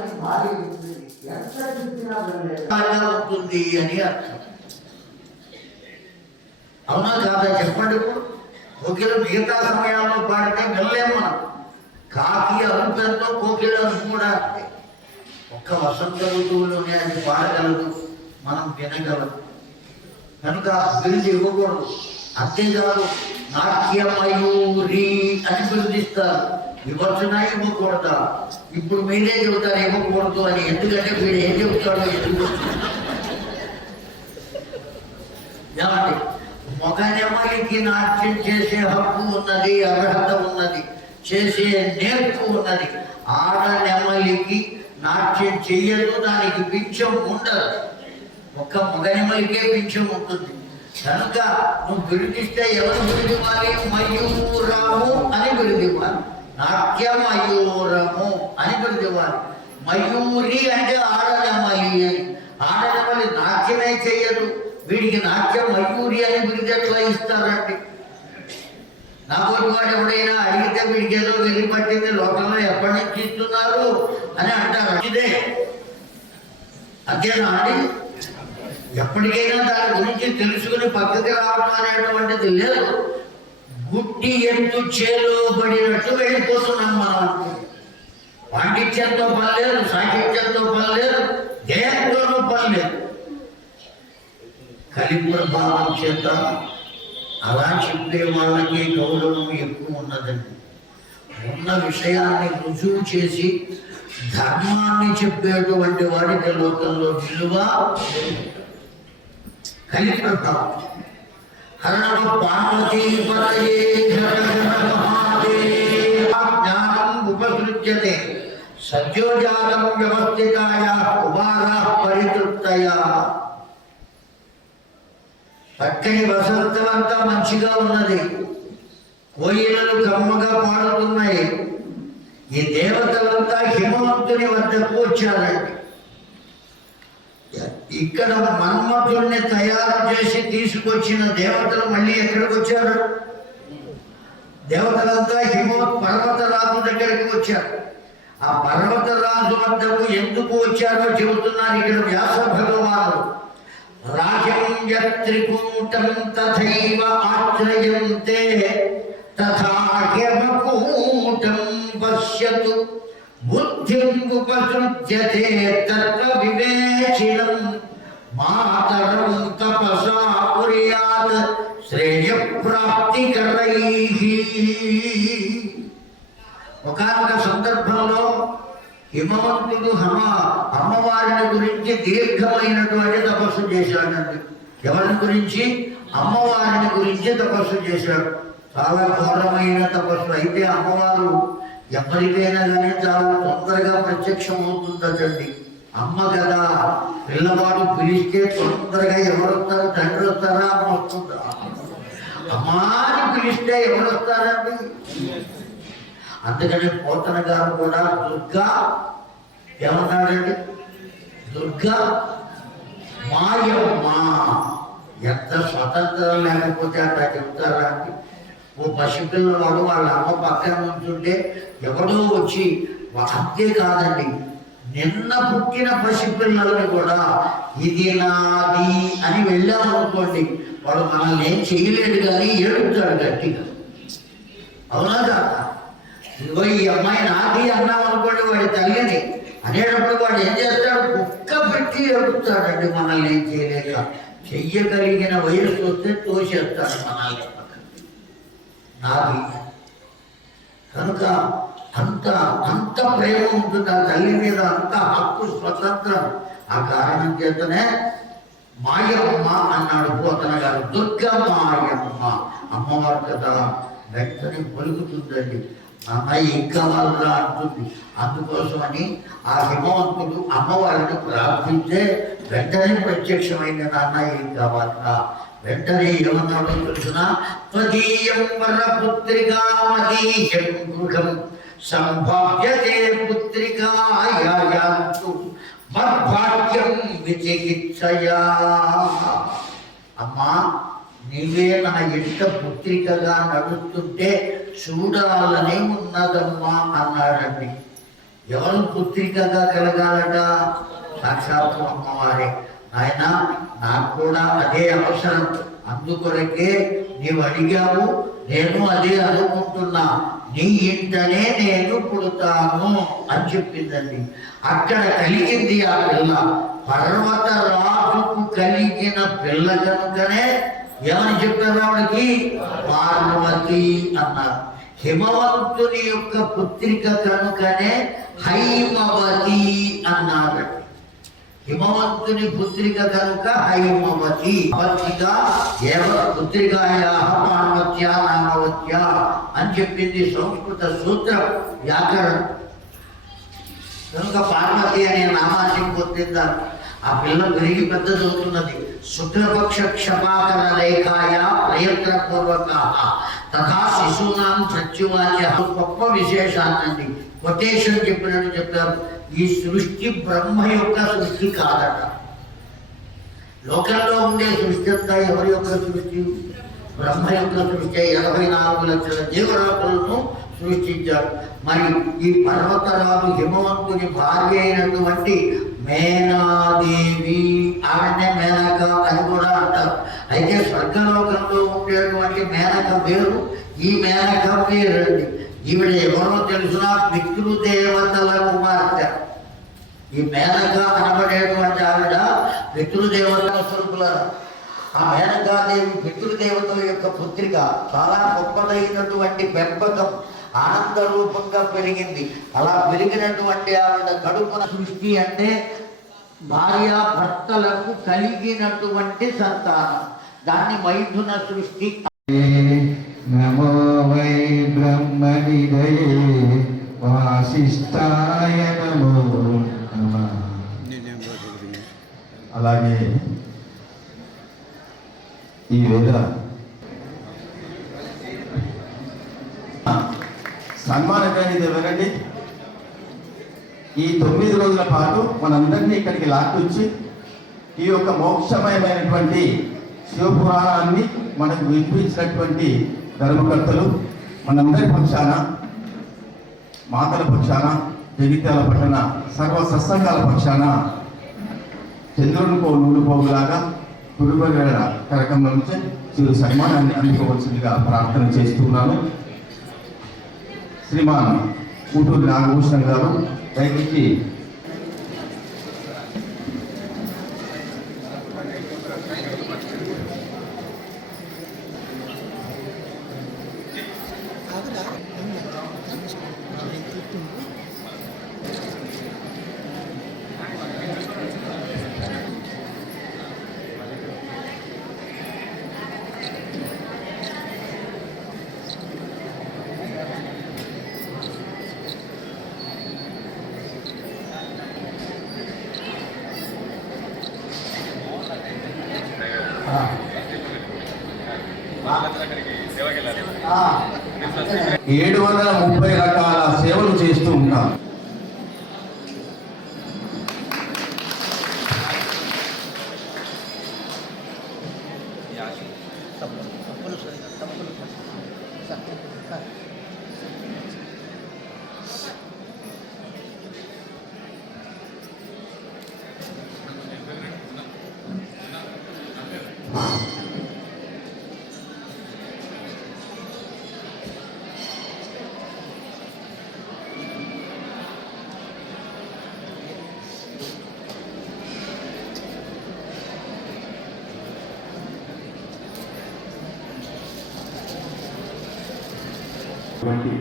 అని భార్య ఉంటుంది, ఎంత చెప్పినా ఉంటుంది అని అర్థం. అవునా కాదా చెప్పండి. ఇప్పుడు కోకిల మిగతా సమయాల్లో పాడితే వెళ్ళలేము మనం. కాకి అరుపెంతో కోకిల కూడా అంతే. ఒక్క వసంత ఋతువులోనే అది పాడగలదు, మనం వినగలదు. కనుక బిరుదు ఇవ్వకూడదు. అంతేకాదు నాట్యమయూరి అని బిరుదిస్తారు. ఇవ్వచ్చునా ఇవ్వకూడదా? ఇప్పుడు మీరే చెబుతారు ఇవ్వకూడదు అని. ఎందుకంటే వీడు ఏం చెబుతాడో ఎందుకు ఏమండి. మగనెమలికి నాట్యం చేసే హక్కు ఉన్నది, అర్హత ఉన్నది, చేసే నేర్పు ఉన్నది. ఆడ నెమలికి నాట్యం చెయ్యదు, దానికి పింఛం ఉండదు. ఒక్క మగనెమలికే పింఛం ఉంటుంది. కనుక నువ్వు బిరుదిస్తే ఎవరు బిరుదివ్వాలి? మయూరము అని బిరుదివ్వాలి. నాట్యమయూరము అని బిరుదివ్వాలి. మయూరి అంటే ఆడనెమలి అని. ఆడనెమలి నాట్యమే చెయ్యదు, వీడికి నాట్యం మయూరి అని బిరుదు ఎట్లా ఇస్తారండి? నా వాడు ఎవడైనా అడిగితే వీడికి ఏదో వెళ్ళి పట్టింది, లోకంలో ఎప్పటి నుంచి ఇస్తున్నారు అని అంటారు. ఇదే అంతేనా అండి? ఎప్పటికైనా దాని గురించి తెలుసుకుని పక్కకి రావడం అనేటువంటిది లేదు. గుడ్డి ఎత్తు చేలో పడినట్టు వెళ్ళిపోతున్నాం మనం. అంతే. పాండిత్యంతో పని లేదు, సాహిత్యంతో పని లేదు, దేహంతోనూ పని లేదు. కలిప్రభావం చేత అలా చెప్పే వాళ్ళకి గౌరవం ఎక్కువ ఉన్నదండి. ఉన్న విషయాన్ని రుజువు చేసి ధర్మాన్ని చెప్పేటువంటి వాడికి లోకంలో విలువ. కలిప్రభావం హరణం పార్వతీపతయే జ్ఞానం ఉపసృజ్యతే సద్యోజాతం వ్యవస్థితాయా కుమారా పరితృప్తయా. పక్కని వసంతమంతా మంచిగా ఉన్నది, కోయిలలు కమ్మగా పాడుతున్నాయి. ఈ దేవతలంతా హిమవంతుని వద్దకు వచ్చారండి. ఇక్కడ మన్మథుడిని తయారు చేసి తీసుకొచ్చిన దేవతలు మళ్ళీ ఎక్కడికి వచ్చారు? దేవతలంతా పర్వతరాజు దగ్గరికి వచ్చారు. ఆ పర్వతరాజు వద్దకు ఎందుకు వచ్చారో చెబుతున్నారు ఇక్కడ వ్యాస భగవానుడు. రాజం యత్రికూటం తథైవ ఆశ్రయంతే తథా హ్యమకూటం పశ్యతు బుద్ధిం ఉపసృజ్యతే తత్వ వివేచినం మాతరం తపసా కుర్యాత్ శ్రేయ ప్రాప్తికరైః. ఒకానొక సందర్భంలో హిమవంతుడు అమ్మవారిని గురించి దీర్ఘమైనటువంటి తపస్సు చేశాడండి. ఎవరిని గురించి? అమ్మవారిని గురించి తపస్సు చేశాడు. చాలా ఘోరమైన తపస్సు. అయితే అమ్మవారు ఎవరికైనా కానీ చాలా తొందరగా ప్రత్యక్షం అవుతుందండి. అమ్మ కదా, పిల్లవాడు పిలిస్తే తొందరగా ఎవరు వస్తారు? తండ్రి వస్తారా, అమ్మ వస్తుందా? అమ్మాని పిలిస్తే ఎవరు వస్తారండి? అందుకని పోతన గారు కూడా దుర్గా ఏమన్నాడండి? దుర్గా మాయమ్మ. ఎంత స్వతంత్రం లేకపోతే అట్లా చెప్తారా అండి? ఓ పసిపిల్లవాడు వాళ్ళ అమ్మ పక్కన ఉంటుంటే ఎవడో వచ్చి, అంతే కాదండి, నిన్న పుట్టిన పసిపిల్లలని కూడా ఇది నాది అని వెళ్ళామనుకోండి, వాడు మనల్ని ఏం చేయలేడు కానీ ఏడుతాడు గట్టిగా. అవునా కాదా? ఇదిగో ఈ అమ్మాయి నాది అన్నాం అనుకోండి వాడి తల్లిని, అనేటప్పుడు వాడు ఏం చేస్తాడు? కుక్క పెట్టి ఏడుస్తాడండి మనల్ని ఏం చేయలేక. చెయ్యగలిగిన వయస్సు వస్తే తోసేస్తాడు మనల్ని నాది. కనుక అంత ప్రేమ ఉంటుంది ఆ తల్లి మీద, అంత హక్కు, స్వతంత్రం. ఆ కారణం చేతనే మాయమ్మ అన్నాడు పోతన గారు. దుర్గా మాయమ్మ అమ్మవారు కదా, వెంటనే పలుకుతుందండి. నాన్న ఏం కావాలరా అంటుంది. అందుకోసమని ఆ హిమవంతుడు అమ్మవారిని ప్రార్థిస్తే వెంటనే ప్రత్యక్షమైన నాన్న ఏం కావాలరా. వెంటనే ఏమన్నాడో తెలుసునా? త్వదీయం వరపుత్రికామదీయం గృహం సంభావ్యతే పుత్రికాయాంతు మద్భాగ్యం విచికిత్సయా. అమ్మా, నీవే నా ఇంట పుత్రికగా నడుస్తుంటే చూడాలని ఉన్నదమ్మా అన్నాడండి. ఎవరు పుత్రికగా కలగాలట? సాక్షాత్తు అమ్మవారే. ఆయన నాకు కూడా అదే అవసరం, అందుకొరకే నీవు అడిగావు, నేను అదే అనుకుంటున్నా, నీ ఇంటనే నేను పుడతాను అని చెప్పిందండి. అక్కడ కలిగింది ఆ పిల్ల, పర్వతరాజుకు కలిగిన పిల్ల కనుకనే ఏమని చెప్పారు ఆవిడకి? పార్వతి అన్నారు. హిమవంతుని యొక్క పుత్రిక కనుకనే హైమవతి అన్నారు. హిమవంతుని పుత్రిక కనుక హైమవతి. అవతిగా ఏవ పుత్రికాయా పార్వత్యా నామవత్యా అని చెప్పింది సంస్కృత సూత్రం వ్యాకరణం. కనుక పార్వతి అనే నామాన్ని పొందిందా. ఆ పిల్ల పెరిగి పెద్దదవుతున్నది. శుక్లపక్ష క్షపాకర రేఖాయ ప్రయత్నపూర్వక తథా శిశూనాం ప్రత్యువాచ. గొప్ప విశేషాన్ని కొటేషన్ చెప్పినట్టు చెప్పారు. ఈ సృష్టి బ్రహ్మ యొక్క సృష్టి కాదట. లోకంలో ఉండే సృష్టి అంతా ఎవరి యొక్క సృష్టి? బ్రహ్మ యొక్క సృష్టి. 84 లక్షల జీవరాశులను సృష్టించారు. మరి ఈ పర్వతరాజు హిమవంతుని భార్య అయినటువంటి మేనాదేవి, ఆవిడనే మేనక అని కూడా అంటారు. అయితే స్వర్గలోకంలో ఉండేటువంటి మేనక వేరు, ఈ మేనక వేరండి. ఈవిడ ఎవరో తెలుసునా? పితృదేవతల కుమార్తె. ఈ మేనక అనబడేటువంటి ఆవిడ పితృదేవతల స్వరూపులను. ఆ మేనకాదేవి పితృదేవతల యొక్క పుత్రిక. చాలా గొప్పదైనటువంటి పెంపకం, ఆనంద రూపంగా పెరిగింది. అలా పెరిగినటువంటి ఆవిడ కడుపున సృష్టి అంటే భార్య భర్తలకు కలిగినటువంటి సంతానం, దాన్ని మైథున సృష్టి. నమో వై బ్రహ్మనిధయే వాసిష్ఠాయ నమో నమః. అలాగే ఈ వేద సన్మానకాన్ని వినండి. ఈ 9 రోజుల పాటు మనందరినీ ఇక్కడికి లాక్కొచ్చి ఈ యొక్క మోక్షమయమైనటువంటి శివపురాణాన్ని మనకు వినిపించినటువంటి ధర్మకర్తలు, మనందరి పక్షాన, మాతల పక్షాన, జగిత్యాల పట్టణ సర్వ సత్సంగాల పక్షాన చంద్రునికో నూలు పోగులాగా గురుబగడ కరకంలో నుంచి చిరు సన్మానాన్ని అందుకోవాల్సిందిగా ప్రార్థన చేస్తున్నాను. శ్రీమాన్ కూటూరు నాగభూషణ్ గారు దయచేసి ఆ 730 రకాల సేవలు చేస్తూ ఉంటాం.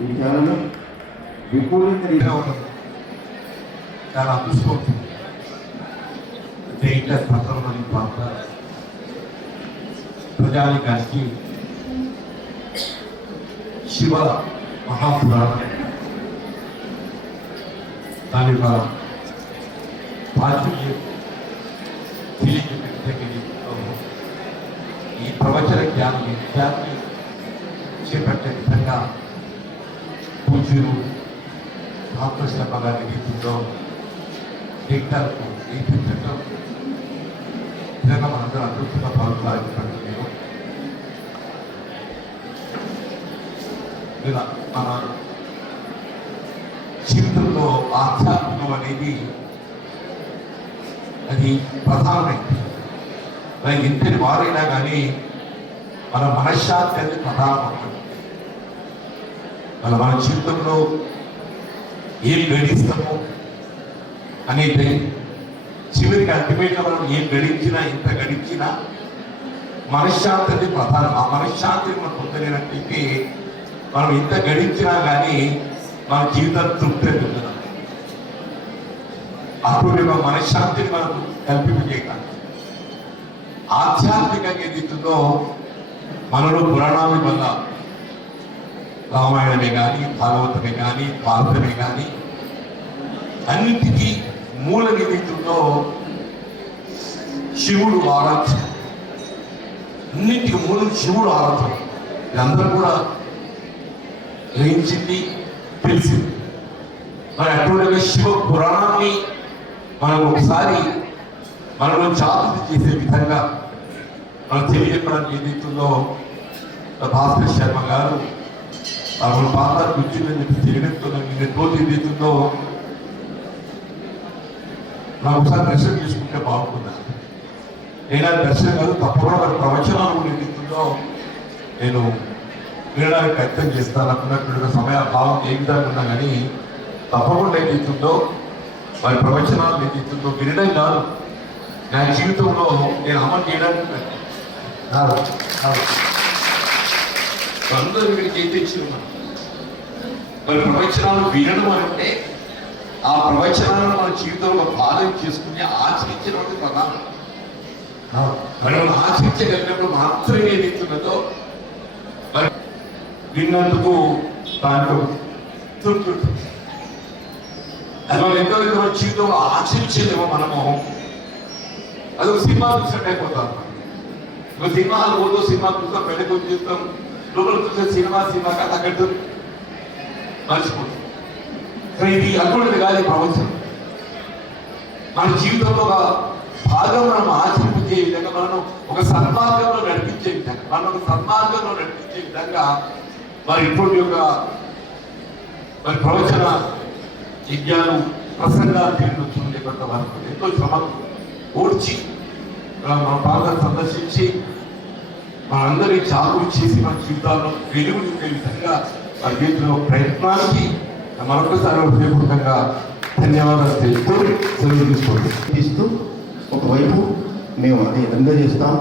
విషయాలను విపూలితంగా ఉంటుంది. చాలా అదృష్టం. డైటర్ పత్రం పాత్ర ప్రజానికానికి శివ మహాపురాణం దాని యొక్క ప్రాచుర్యం తెలియజేయడం ఈ ప్రవచన జ్ఞానాన్ని చేపట్టే విధంగా పూజ్యులు రామకృష్ణ గారి నేతృత్వంలో డైరెక్టర్కు నేతృత్వం విధంగా మనందరూ అదృష్టంగా పాల్గొనాలని నేను ఇలా మన జీవితంలో ఆధ్యాత్మికం అనేది అది ప్రధానమైంది. మనకి ఇంతటి వారైనా కానీ మన మనశ్శాంతి అనేది ప్రధానమవుతుంది. మన జీవితంలో ఏం గడిస్తామో అనేది చివరికి అల్టిమేట్గా మనం ఏం గడించినా ఎంత గడించినా మనశ్శాంతి అనేది ప్రధానం. ఆ మనశ్శాంతిని మనం పొందలేనట్లయితే మనం ఎంత గడించినా కానీ మన జీవితం తృప్తి ఉంటుంది. అప్పుడు మన మనశ్శాంతిని మనం కల్పింపజేయగలం. ఆధ్యాత్మికంగా ఏదైతుందో మనలో పురాణాల వల్ల రామాయణమే కానీ భాగవతమే కానీ భారతమే కానీ అన్నిటికీ మూలం ఏదైతుందో శివుడు ఆరాధన. అన్నింటికి మూలం శివుడు ఆరాధన. ఇదందరూ కూడా గ్రహించింది, తెలిసింది. మరి అటువంటి శివ పురాణాన్ని మనం ఒకసారి మనలో జాగృతి చేసే విధంగా మనం తెలియజెప్పడానికి ఏదైతుందో భాస్కర్ శర్మ గారు మన పాత కూర్చుని చెప్పి తెలియజెప్తున్న రోజు ఏదైతుందో నాకు ఒకసారి దర్శనం చేసుకుంటే బాగుంటుంది. నేను దర్శనం కాదు, తప్పకుండా వారి ప్రవచనాలు కూడా ఏదైతుందో నేను వినడానికి ప్రయత్నం చేస్తాను. అనుకున్నట్టుగా సమయ భావం ఏ విధంగా ఉన్నా కానీ తప్పకుండా ఏదైతుందో వారి ప్రవచనాలు ఏదైతుందో వినడం కాదు, నా జీవితంలో నేను అమలు చేయడానికి అందరూ వీడికి ఏం తెచ్చి ఉన్నాను. మరి ప్రవచనాలు వినడం అంటే ఆ ప్రవచనాలను మన జీవితంలో భాగం చేసుకుని ఆచరించడం ప్రధానం. మరి మనం ఆచరించగలిగినప్పుడు మాత్రమే ఏదైతున్నదో మరి విన్నందుకు దాంట్లో తృప్తి ఉంటుంది. అది మనం ఎంతో మన జీవితంలో ఆచరించలేమో మనము అది ఒక సినిమా చూసినట్టు అయిపోతాం. ఒక సినిమాలు పోతూ సినిమా చూస్తాం, పెళ్ళికి చూస్తాం, లోపల చూస్తే సినిమా కథ కట్టు మర్చిపోతాం. ఇది అటువంటి కాదు ప్రవచనం. మన జీవితంలో ఒక భాగం మనం ఆచరించే విధంగా మనం ఒక సన్మార్గంలో నడిపించే విధంగా మరి ఇటువంటి యొక్క మరి ప్రవచన యజ్ఞాలు ప్రసంగాలు తిరిగి కొంత వారికి ఎంతో శ్రమ ఓడ్చి మన ప్రాంతాన్ని సందర్శించి మనందరి జాగృతి చేసి మన జీవితాల్లో వెలుగు నింపే విధంగా వారి జీవితంలో ప్రయత్నానికి మరొకసారి హృదయపూర్వకంగా ధన్యవాదాలు తెలుస్తూ సెలవు ఇస్తూ ఒకవైపు మేము అది అందజేస్తాం.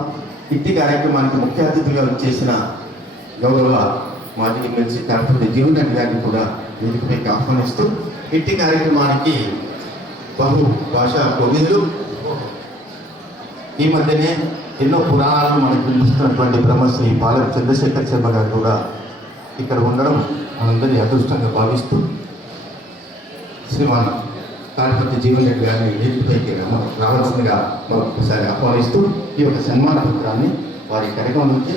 ఇట్టి కార్యక్రమానికి ముఖ్య అతిథిగా చేసిన గౌరవ మాజీ ఎమ్మెల్సీ డాక్టర్ జీవన్ రెడ్డి గారిని కూడా వేదికపైకి ఆహ్వానిస్తూ ఇట్టి కార్యక్రమానికి బహు భాషా కోవిదులు ఈ మధ్యనే ఎన్నో పురాణాలను మనకు పిలుస్తున్నటువంటి బ్రహ్మశ్రీ బాల చంద్రశేఖర్ శర్మ గారు కూడా ఇక్కడ ఉండడం మనందరి అదృష్టంగా భావిస్తూ శ్రీమాన్ తాడిపత్రి జీవన్ రెడ్డి గారిని వేదికపైకి రావాల్సిందిగా మరొకసారి ఆహ్వానిస్తూ ఈ యొక్క సన్మాన పత్రాన్ని వారి కార్యక్రమం నుంచి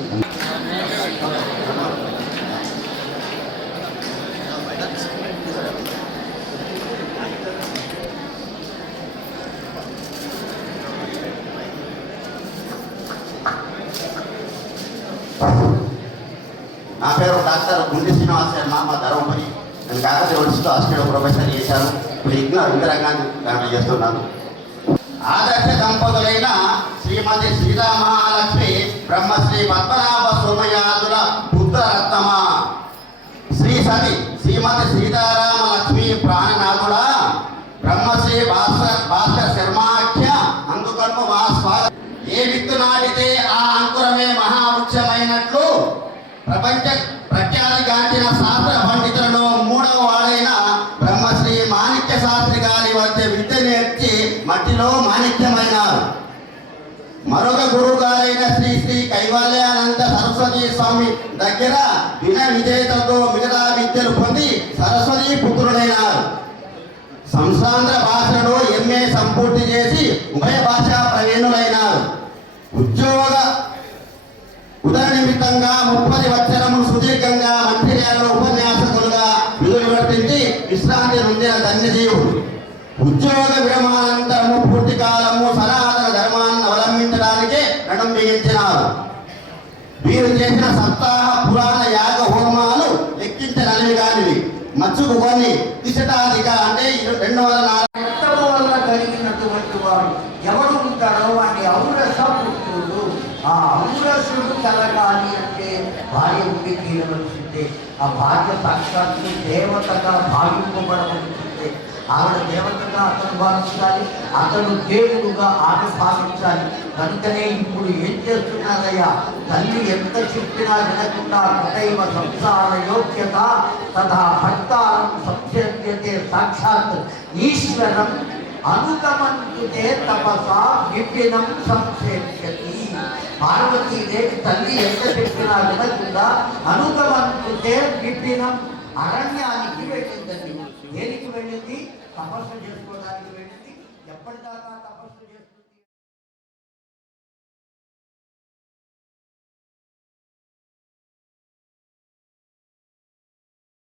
నా పేరు డాక్టర్ గుండె శ్రీనివాస శర్మ, మా ధర్మపురి. నేను కాకతీయ యూనివర్సిటీలో అసిస్టెంట్ ప్రొఫెసర్ చేశాను. ఇప్పుడు ఇందిరాగాంధీ దాంట్లో చేస్తున్నాను. ఆదర్శ దంపతులైన శ్రీమతి సీతామహాలక్ష్మి బ్రహ్మశ్రీ పద్మనాభ సోమయాదుల పుత్రరత్నమ శ్రీ సతి శ్రీమతి సీతారామ లక్ష్మి ప్రాణనాథుల బ్రహ్మశ్రీ భాస్కర్ శర్మాఖ్య అందుకను మా స్వాగతం. ఏ విత్తు నాటితే ఆ అంకురమే మహావృక్షమైనట్లు ప్రపంచ ప్రఖ్యాతిగాంచిన శాస్త్ర పండితులలో మూడవ వాడైన బ్రహ్మశ్రీ మాణిక్య శాస్త్రి గారి వద్ద విద్య నేర్చి మట్టిలో మాణిక్యమైనారు. మరొక గురువు గారైన శ్రీ శ్రీ కైవల్యానంద సరస్వతి స్వామి దగ్గర దిన విజేతతో మిగతా విద్యలు పొంది సరస్వతి పుత్రుడైనారు. సంసాంధ్ర భాషలో ఎంఏ సంపూర్తి చేసి ఉభయ భాషా ప్రవీణులైనారు. ఉద్యోగ ఉదయ నిమిత్తంగా 30 వత్సరములు సుదీర్ఘంగా మంత్రిగారిలో ఉపన్యాసకులుగా విధులు వర్తించి విశ్రాంతి నొందిన ధన్యజీవుడు. ఉద్యోగ విరమణానంతరము పూర్తి కాలము సనాతన ధర్మాన్ని అవలంబించడానికే రణం బిగించినారు. వీరు చేసిన సప్తాహ పురాణ యాగ హోమాలు లెక్కించనలివి కానివి. మచ్చుకు కొన్ని దిశటాధిక అంటే 2 కలిగినటువంటి వాడు ఎవడు ఉంటాడో వాడిని ఔరస పుత్రుడు. ఆ ఔరసుడు కలగాలి అంటే భార్య ఉండి తీరవలసిందే. ఆ భార్య సాక్షాత్తు దేవతగా భావింపబడవలసిందే. ఆవిడ దేవతగా అతను భావించాలి, అతను దేవుడుగా ఆమె భావించాలి. కనుకనే ఇప్పుడు ఏం చేస్తున్నారయ్యా, తల్లి ఎంత చెప్పినా వినకుండా తదైవ సంసార యోగ్యత తథా భక్తారం సంసేద్యతే సాక్షాత్ ఈశ్వరం అనుగమంతుతే తపసా విపినం సంసేద్యతి. పార్వతీదేవి తల్లి ఎంత చెప్పినా వినకుండా అనుగమంతుతే విపినం అరణ్యానికి వెళ్ళిందండి. దేనికి వెళ్ళింది? తపస్సు చేసుకుంటే